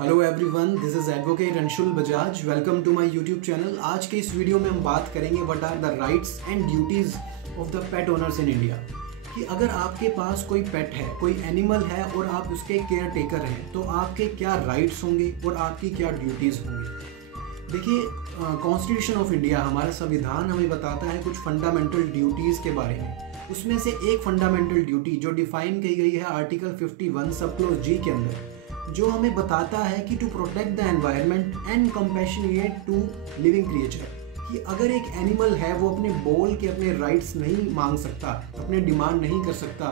Hello everyone, this is advocate Anshul Bajaj. Welcome to my YouTube channel. आज के इस video में हम बात करेंगे what are the rights and duties of the pet owners in India. कि अगर आपके पास कोई पेट है, कोई एनिमल है और आप उसके केयर टेकर हैं, तो आपके क्या राइट्स होंगे और आपकी क्या ड्यूटीज़ होंगी। देखिए, कॉन्स्टिट्यूशन ऑफ इंडिया, हमारा संविधान हमें बताता है कुछ फंडामेंटल ड्यूटीज़ के बारे में। उसमें से एक फंडामेंटल ड्यूटी जो डिफाइन की गई है आर्टिकल 51 सब क्लोज जी के अंदर, जो हमें बताता है कि to protect the environment and compassionate to living creature. कि अगर एक एनिमल है वो अपने बोल के अपने राइट्स नहीं मांग सकता, अपने डिमांड नहीं कर सकता,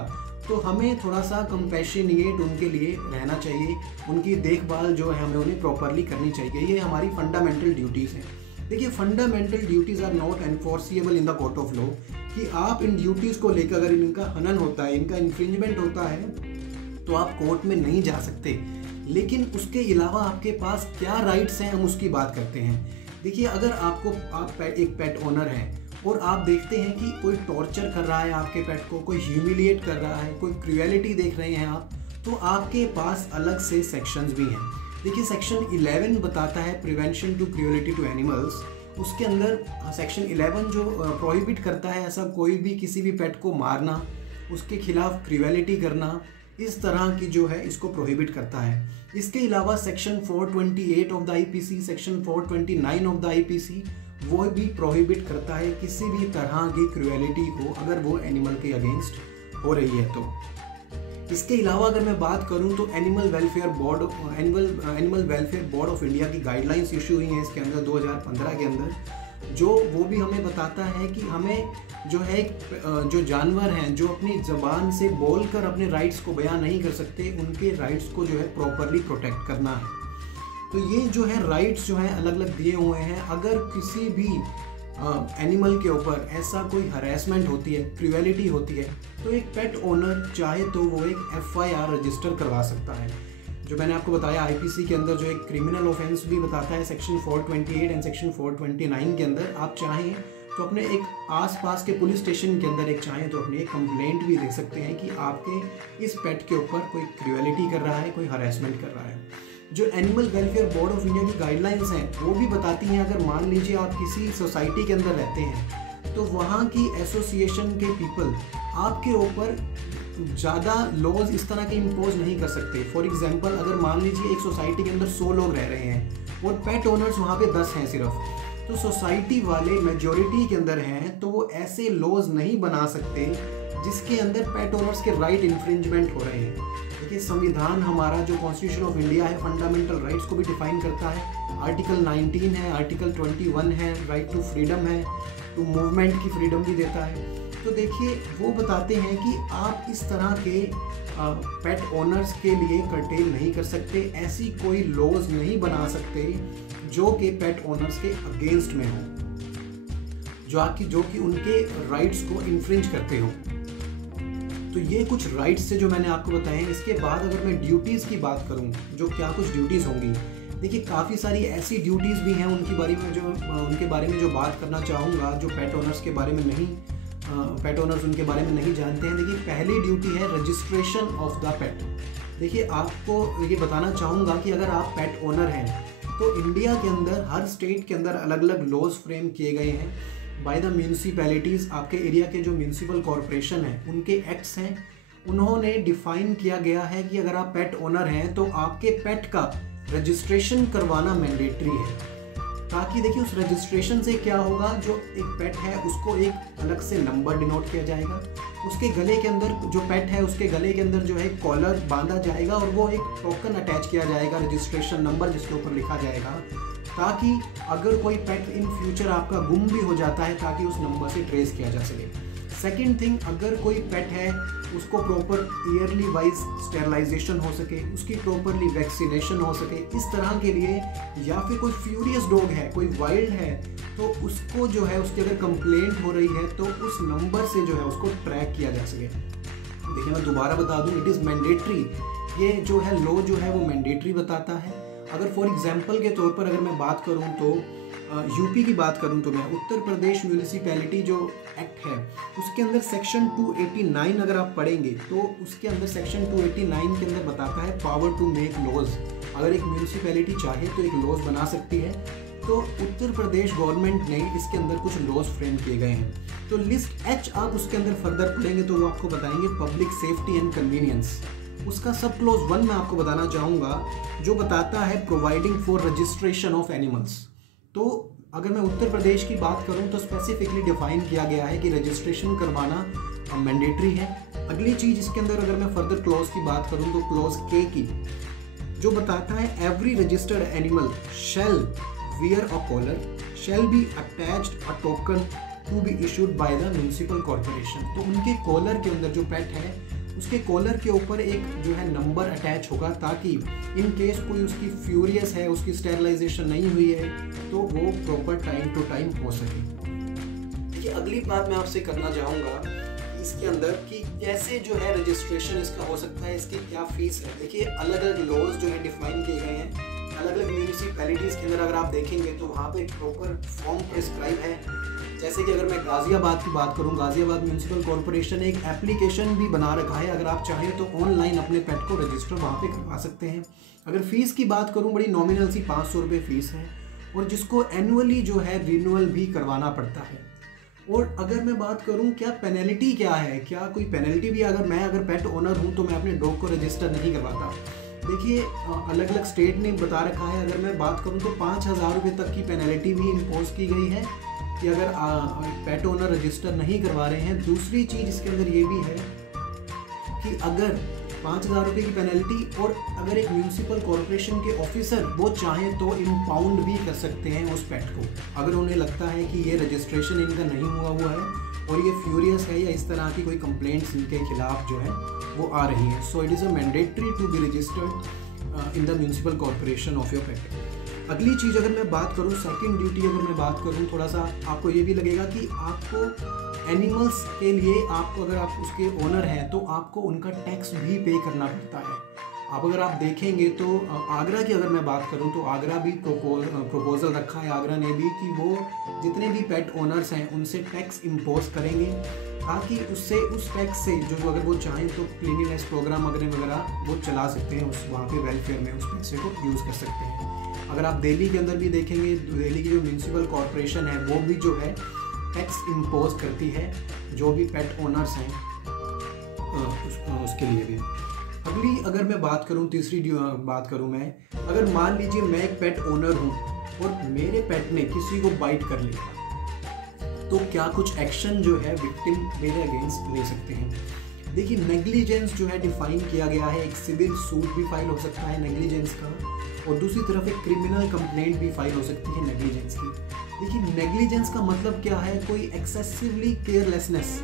तो हमें थोड़ा सा कंपैशनेट उनके लिए रहना चाहिए। उनकी देखभाल जो है हमें उन्हें प्रॉपरली करनी चाहिए। ये हमारी फंडामेंटल ड्यूटीज़ हैं। देखिए, fundamental duties are not enforceable in the court of law. कि आप इन ड्यूटीज़ को लेकर अगर इनका हनन होता है, इनका इन्फ्रिंजमेंट होता है, तो आप कोर्ट में नहीं जा सकते। लेकिन उसके अलावा आपके पास क्या राइट्स हैं, हम उसकी बात करते हैं। देखिए, अगर आप एक पेट ओनर हैं और आप देखते हैं कि कोई टॉर्चर कर रहा है आपके पेट को, कोई ह्यूमिलिएट कर रहा है, कोई क्रूएलिटी देख रहे हैं आप, तो आपके पास अलग से सेक्शंस भी हैं। देखिए, सेक्शन 11 बताता है prevention to cruelty to animals. उसके अंदर सेक्शन 11 जो प्रोहिबिट करता है ऐसा कोई भी किसी भी पेट को मारना, उसके खिलाफ क्रूएलिटी करना, इस तरह की जो है इसको प्रोहिबिट करता है। इसके अलावा section 428 of the IPC, section 429 of the IPC, वो भी प्रोहिबिट करता है किसी भी तरह की क्रूएलिटी को अगर वो एनिमल के अगेंस्ट हो रही है तो। इसके अलावा अगर मैं बात करूं तो animal welfare board of India की गाइडलाइंस इशू हुई हैं इसके अंदर 2015 के अंदर, जो वो भी हमें बताता है कि हमें जो है जो जानवर हैं जो अपनी ज़बान से बोलकर अपने राइट्स को बयान नहीं कर सकते, उनके राइट्स को जो है प्रॉपरली प्रोटेक्ट करना है। तो ये जो है राइट्स जो हैं अलग अलग दिए हुए हैं। अगर किसी भी एनिमल के ऊपर ऐसा कोई हरेसमेंट होती है, क्रूएलिटी होती है, तो एक पेट ओनर चाहे तो वो एक FIR रजिस्टर करवा सकता है। जो मैंने आपको बताया आईपीसी के अंदर जो एक क्रिमिनल ऑफेंस भी बताता है सेक्शन 428 एंड सेक्शन 429 के अंदर, आप चाहें तो अपने एक आसपास के पुलिस स्टेशन के अंदर एक चाहें तो अपनी एक कंप्लेंट भी दे सकते हैं कि आपके इस पेट के ऊपर कोई क्रूएलिटी कर रहा है, कोई हरेसमेंट कर रहा है। जो animal welfare board of India की गाइडलाइंस हैं वो भी बताती हैं, अगर मान लीजिए आप किसी सोसाइटी के अंदर रहते हैं तो वहाँ की एसोसिएशन के पीपल आपके ऊपर ज़्यादा लॉज इस तरह के इम्पोज नहीं कर सकते। फॉर एग्जांपल, अगर मान लीजिए एक सोसाइटी के अंदर 100 लोग रह रहे हैं और पेट ओनर्स वहाँ पे 10 हैं सिर्फ, तो सोसाइटी वाले मेजॉरिटी के अंदर हैं, तो वो ऐसे लॉज नहीं बना सकते जिसके अंदर पेट ओनर्स के राइट इन्फ्रिंजमेंट हो रहे हैं। देखिए, संविधान हमारा जो कॉन्स्टिट्यूशन ऑफ इंडिया है फंडामेंटल राइट्स को भी डिफाइन करता है। आर्टिकल 19 है, आर्टिकल 21 है, राइट टू फ्रीडम है, टू मूवमेंट की फ्रीडम भी देता है। तो देखिए, वो बताते हैं कि आप इस तरह के पेट ओनर्स के लिए कर्टेल नहीं कर सकते, ऐसी कोई लॉज नहीं बना सकते जो कि पेट ओनर्स के अगेंस्ट में हो, जो कि उनके राइट्स को इन्फ्रिंज करते हो। तो ये कुछ राइट्स थे जो मैंने आपको बताए हैं। इसके बाद अगर मैं ड्यूटीज़ की बात करूं, जो क्या कुछ ड्यूटीज़ होंगी, देखिए काफ़ी सारी ऐसी ड्यूटीज़ भी हैं उनके बारे में जो बात करना चाहूँगा, जो पेट ओनर्स के बारे में उनके बारे में नहीं जानते हैं। देखिए, पहली ड्यूटी है रजिस्ट्रेशन ऑफ द पेट। देखिए, आपको ये बताना चाहूँगा कि अगर आप पेट ओनर हैं तो इंडिया के अंदर हर स्टेट के अंदर अलग अलग लॉज फ्रेम किए गए हैं बाय द म्यूनसिपैलिटीज़। आपके एरिया के जो म्यूनसिपल कॉरपोरेशन हैं उनके एक्ट्स हैं, उन्होंने डिफाइन किया गया है कि अगर आप पेट ओनर हैं तो आपके पेट का रजिस्ट्रेशन करवाना मैंडेटरी है। ताकि देखिए, उस रजिस्ट्रेशन से क्या होगा, जो एक पेट है उसको एक अलग से नंबर डिनोट किया जाएगा, उसके गले के अंदर जो पेट है उसके गले के अंदर जो है कॉलर बांधा जाएगा और वो एक टोकन अटैच किया जाएगा, रजिस्ट्रेशन नंबर जिसके ऊपर लिखा जाएगा, ताकि अगर कोई पेट इन फ्यूचर आपका गुम भी हो जाता है ताकि उस नंबर से ट्रेस किया जा सके। सेकेंड थिंग, अगर कोई पेट है उसको प्रॉपर ईयरली वाइज स्टेरलाइजेशन हो सके, उसकी प्रॉपरली वैक्सीनेशन हो सके, इस तरह के लिए, या फिर कोई फ्यूरियस डॉग है, कोई वाइल्ड है, तो उसको जो है उसकी अगर कंप्लेंट हो रही है तो उस नंबर से जो है उसको ट्रैक किया जा सके। देखिए, मैं दोबारा बता दूं, इट इज़ मैंडेटरी। ये जो है लॉ जो है वो मैंडेटरी बताता है। अगर फॉर एग्जांपल के तौर पर अगर मैं बात करूं तो यूपी की बात करूं तो मैं उत्तर प्रदेश म्यूनिसिपैलिटी जो एक्ट है उसके अंदर सेक्शन 289 अगर आप पढ़ेंगे तो उसके अंदर सेक्शन 289 के अंदर बताता है पावर टू मेक लॉज। अगर एक म्यूनिसिपैलिटी चाहे तो एक लॉज बना सकती है। तो उत्तर प्रदेश गवर्नमेंट ने इसके अंदर कुछ लॉज फ्रेम किए गए हैं। तो लिस्ट H आप उसके अंदर फर्दर पढ़ेंगे तो वो आपको बताएंगे पब्लिक सेफ्टी एंड कन्वीनियंस। उसका सब क्लॉज 1 मैं आपको बताना चाहूँगा जो बताता है providing for registration of animals. तो अगर मैं उत्तर प्रदेश की बात करूं तो स्पेसिफिकली डिफाइन किया गया है कि रजिस्ट्रेशन करवाना मैंडेटरी है। अगली चीज़ इसके अंदर अगर मैं फर्दर क्लॉज की बात करूं तो क्लॉज K की जो बताता है every registered animal shall wear a collar shall be attached a token to be issued by the municipal corporation. तो उनके कॉलर के अंदर जो पेट है उसके कॉलर के ऊपर एक जो है नंबर अटैच होगा ताकि इन केस कोई उसकी फ्यूरियस है, उसकी स्टेरिलाइजेशन नहीं हुई है तो वो प्रॉपर टाइम टू टाइम हो सके। देखिए अगली बात मैं आपसे करना चाहूँगा इसके अंदर कि कैसे जो है रजिस्ट्रेशन इसका हो सकता है, इसकी क्या फीस है। देखिए अलग अलग लॉज जो है डिफाइन किए गए हैं अलग अलग म्यूनिसिपैलिटीज़ के अंदर। अगर आप देखेंगे तो वहाँ पे प्रॉपर फॉर्म प्रिस्क्राइब है। जैसे कि अगर मैं गाज़ियाबाद की बात करूं, गाज़ियाबाद म्यूनिसिपल कॉर्पोरेशन ने एक एप्लीकेशन भी बना रखा है। अगर आप चाहें तो ऑनलाइन अपने पेट को रजिस्टर वहाँ पे करवा सकते हैं। अगर फ़ीस की बात करूं बड़ी नॉमिनल सी 500 रुपये फ़ीस है और जिसको एनुअली जो है रिन्यूअल भी करवाना पड़ता है। और अगर मैं बात करूं क्या पेनल्टी क्या है, क्या कोई पेनल्टी भी अगर पेट ओनर हूं तो मैं अपने डॉग को रजिस्टर नहीं करवाता। देखिए अलग अलग स्टेट ने बता रखा है। अगर मैं बात करूं तो 5000 रुपये तक की पेनल्टी भी इम्पोज की गई है कि अगर पेट ओनर रजिस्टर नहीं करवा रहे हैं। दूसरी चीज़ इसके अंदर ये भी है कि अगर 5000 रुपये की पेनल्टी और अगर एक म्यूनिसिपल कॉर्पोरेशन के ऑफिसर वो चाहें तो इम्पाउंड भी कर सकते हैं उस पेट को अगर उन्हें लगता है कि ये रजिस्ट्रेशन इनका नहीं हुआ है और ये फ्यूरियस है या इस तरह की कोई कंप्लेंट्स इनके खिलाफ जो है वो आ रही हैं। So it is a mandatory to be registered in the municipal corporation of your pet. अगली चीज़ अगर मैं बात करूँ सेकंड ड्यूटी अगर मैं बात करूँ थोड़ा सा आपको ये भी लगेगा कि आपको एनिमल्स के लिए आपको अगर आप उसके ओनर हैं तो आपको उनका टैक्स भी पे करना पड़ता है। अब अगर आप देखेंगे तो आगरा की अगर मैं बात करूं तो आगरा भी प्रपोजल रखा है आगरा ने भी कि वो जितने भी पेट ओनर्स हैं उनसे टैक्स इम्पोज करेंगे ताकि उससे उस टैक्स से जो अगर वो चाहें तो क्लीनिनेस प्रोग्राम वगैरह वो चला सकते हैं उस वहाँ पे वेलफेयर में उस पैसे को यूज़ कर सकते हैं। अगर आप दिल्ली के अंदर भी देखेंगे दिल्ली की जो म्यूनिसिपल कॉर्पोरेशन है वो भी जो है टैक्स इम्पोज करती है जो भी पेट ओनर्स हैं उसके लिए भी। अगली अगर मैं बात करूं तीसरी बात करूं मैं अगर मान लीजिए मैं एक पेट ओनर हूं और मेरे पेट ने किसी को बाइट कर लिया तो क्या कुछ एक्शन जो है विक्टिम मेरे अगेंस्ट ले सकते हैं। देखिए नेग्लिजेंस जो है डिफाइन किया गया है, एक सिविल सूट भी फाइल हो सकता है नेग्लिजेंस का और दूसरी तरफ एक क्रिमिनल कंप्लेंट भी फाइल हो सकती है नेग्लिजेंस की। देखिए नेग्लिजेंस का मतलब क्या है, कोई एक्सेसिवली केयरलेसनेस।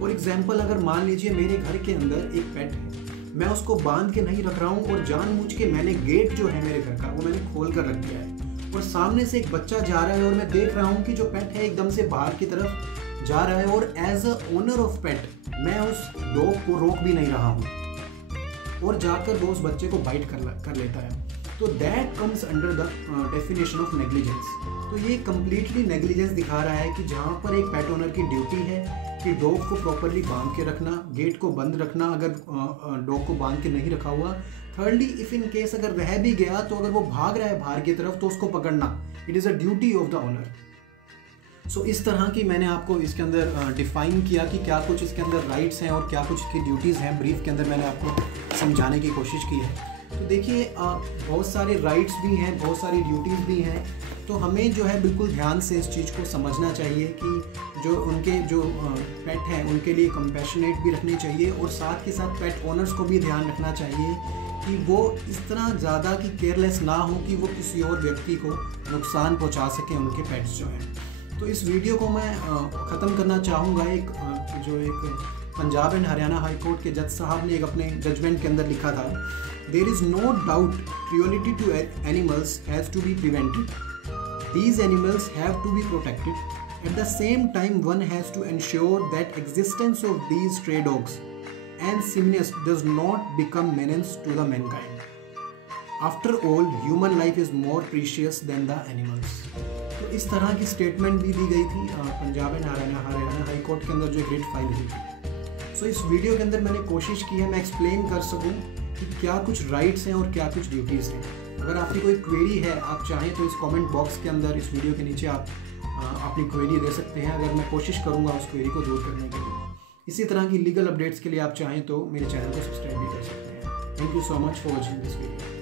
फॉर एग्जाम्पल अगर मान लीजिए मेरे घर के अंदर एक पेट है मैं उसको बांध के नहीं रख रहा हूँ और जानबूझ के मैंने गेट जो है मेरे घर का वो मैंने खोल कर रख दिया है और सामने से एक बच्चा जा रहा है और मैं देख रहा हूँ कि जो पेट है एकदम से बाहर की तरफ जा रहा है और एज अ ओनर ऑफ पेट मैं उस डॉग को रोक भी नहीं रहा हूँ और जाकर वो उस बच्चे को बाइट कर लेता है तो that comes under the definition of negligence. तो ये कम्प्लीटली नेग्लिजेंस दिखा रहा है कि जहाँ पर एक पेट ओनर की ड्यूटी है कि डॉग को प्रॉपरली बांध के रखना, गेट को बंद रखना अगर डॉग को बांध के नहीं रखा हुआ। थर्डली इफ़ इन केस अगर रह भी गया तो अगर वो भाग रहा है बाहर की तरफ तो उसको पकड़ना, it is a duty of the owner. So इस तरह की मैंने आपको इसके अंदर डिफाइन किया कि क्या कुछ इसके अंदर राइट्स हैं और क्या कुछ की ड्यूटीज़ हैं। ब्रीफ के अंदर मैंने आपको समझाने की कोशिश की है। तो देखिए बहुत सारे राइट्स भी हैं, बहुत सारी ड्यूटीज़ भी हैं। तो हमें जो है बिल्कुल ध्यान से इस चीज़ को समझना चाहिए कि जो उनके जो पेट हैं उनके लिए कंपैशनेट भी रखनी चाहिए और साथ के साथ पेट ओनर्स को भी ध्यान रखना चाहिए कि वो इस तरह ज़्यादा कि केयरलेस ना हो कि वो किसी और व्यक्ति को नुकसान पहुंचा सकें उनके पेट्स जो हैं। तो इस वीडियो को मैं ख़त्म करना चाहूँगा एक Punjab and Haryana high court के जज साहब ने एक अपने जजमेंट के अंदर लिखा था, there is no doubt cruelty to animals has to be prevented, these animals have to be protected. At the same time one has to ensure that existence of these stray dogs and simians does not become menace to the mankind. After all human life is more precious than the animals. तो इस तरह की statement भी दी गई थी Punjab and Haryana high court के अंदर जो एक रिट फाइल हुई थी। सो इस वीडियो के अंदर मैंने कोशिश की है मैं एक्सप्लेन कर सकूं कि क्या कुछ राइट्स हैं और क्या कुछ ड्यूटीज़ हैं। अगर आपकी कोई क्वेरी है, आप चाहें तो इस कमेंट बॉक्स के अंदर इस वीडियो के नीचे आप अपनी क्वेरी दे सकते हैं। अगर मैं कोशिश करूँगा उस क्वेरी को दूर करने के लिए। इसी तरह की लीगल अपडेट्स के लिए आप चाहें तो मेरे चैनल को सब्सक्राइब भी कर सकते हैं। Thank you so much for watching this video.